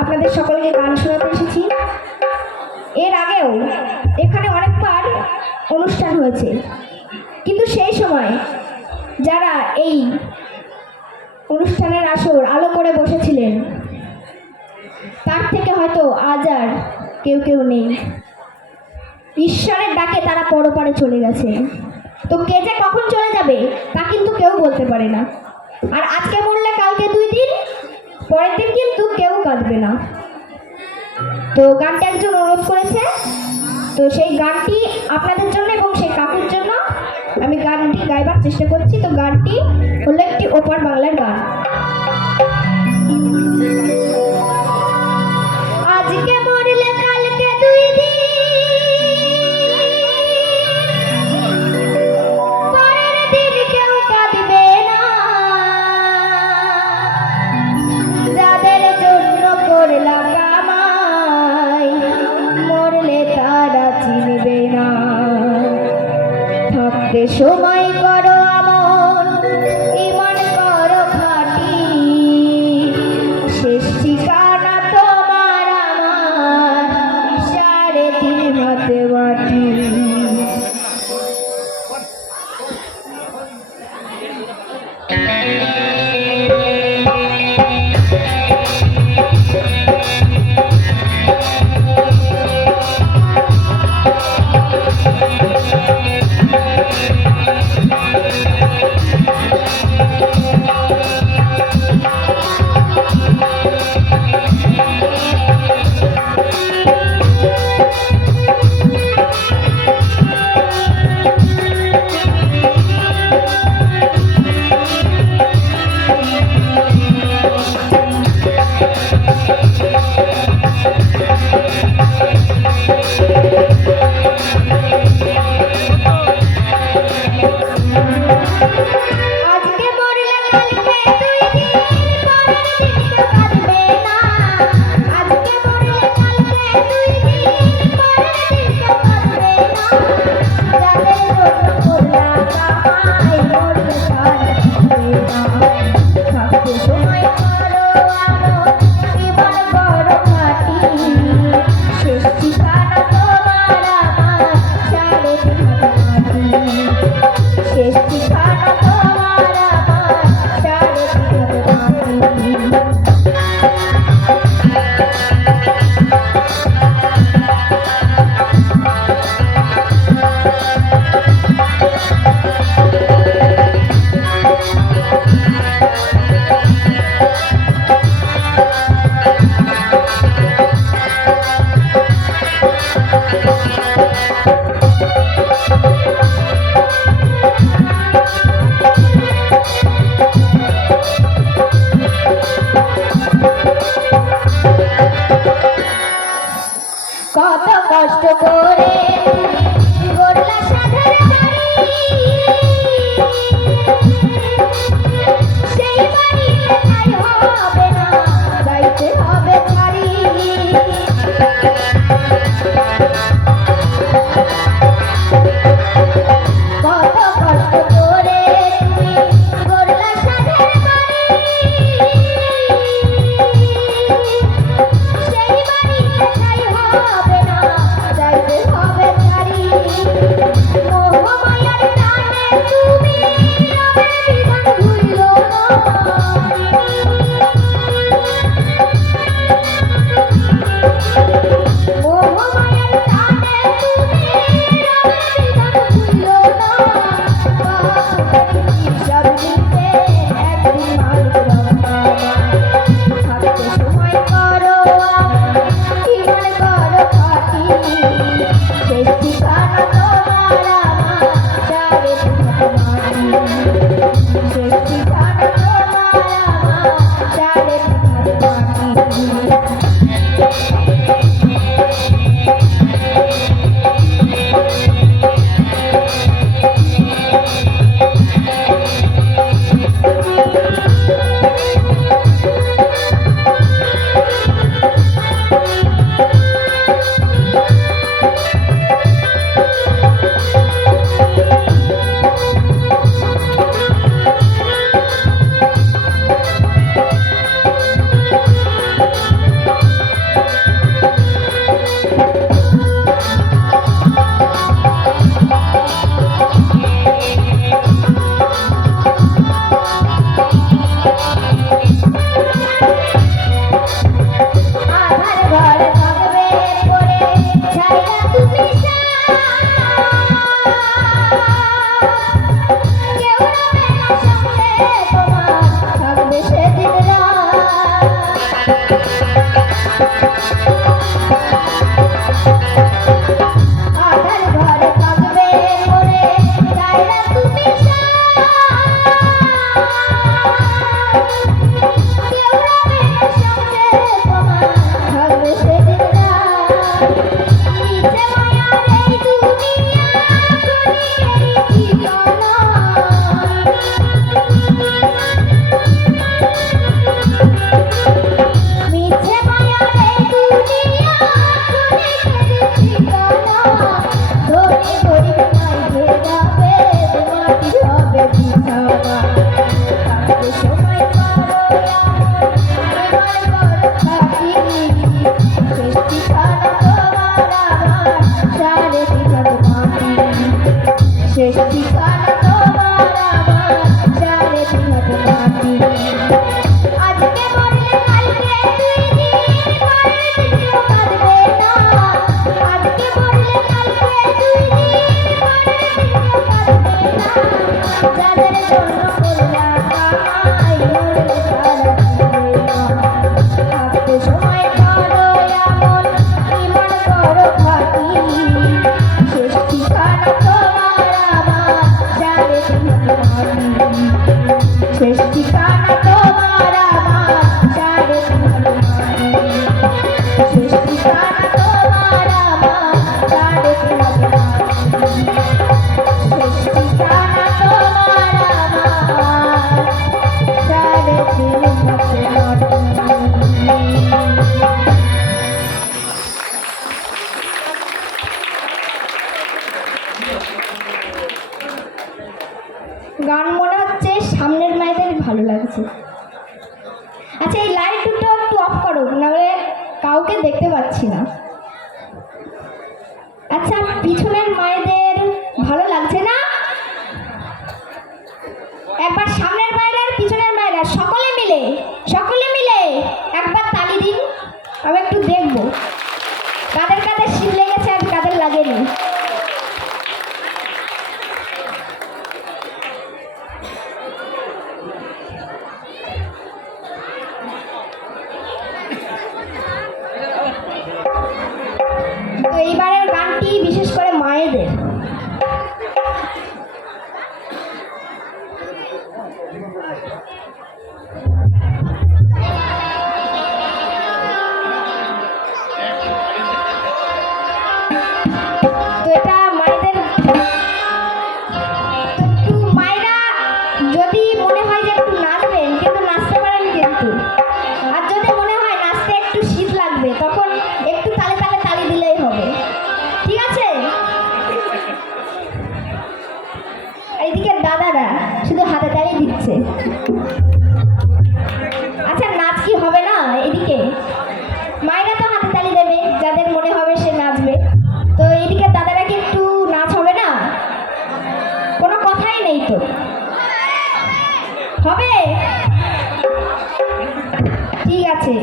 আপনাদের সকলকে গান শোনাতে এসেছি। এর আগেও এখানে অনেকবার অনুষ্ঠান হয়েছে। কিন্তু সেই সময় যারা এই অনুষ্ঠানের আসর আলো করে বসেছিলেন, তার থেকে হয়তো আজ আর কেউ কেউ নেই। ঈশ্বরের ডাকে তারা পরপারে চলে গেছে। তো কে যে কখন চলে যাবে তা কিন্তু কেউ বলতে পারে না। আর আজকে মরলে কালকে দুই দিন পরের দিন কিন্তু কেউ কাঁদবে না। তো গানটা একজন অনুরোধ করেছে। তো সেই গানটি আপনাদের জন্য এবং সেই কাকুর জন্য আমি গানটি গাইবার চেষ্টা করছি। তো গানটি হলো একটি ওপার বাংলার গান। Música আজকে আমন Thank you. সৃষ্টিকার গান মনে হচ্ছে সামনের মায়েদের ভালো লাগছে। আচ্ছা এই লাইট দুটো একটু অফ করো, নাহলে কাউকে দেখতে পাচ্ছি না। আছে আচ্ছা নাচ কি হবে না এদিকে? মায়েরা তো হাতে তালি দেবে, যাদের মনে হবে সে নাচবে। তো এদিকে দাদারা কি একটু নাচ হবে না? কোনো কথাই নেই তো। হবে? ঠিক আছে।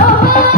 Oh,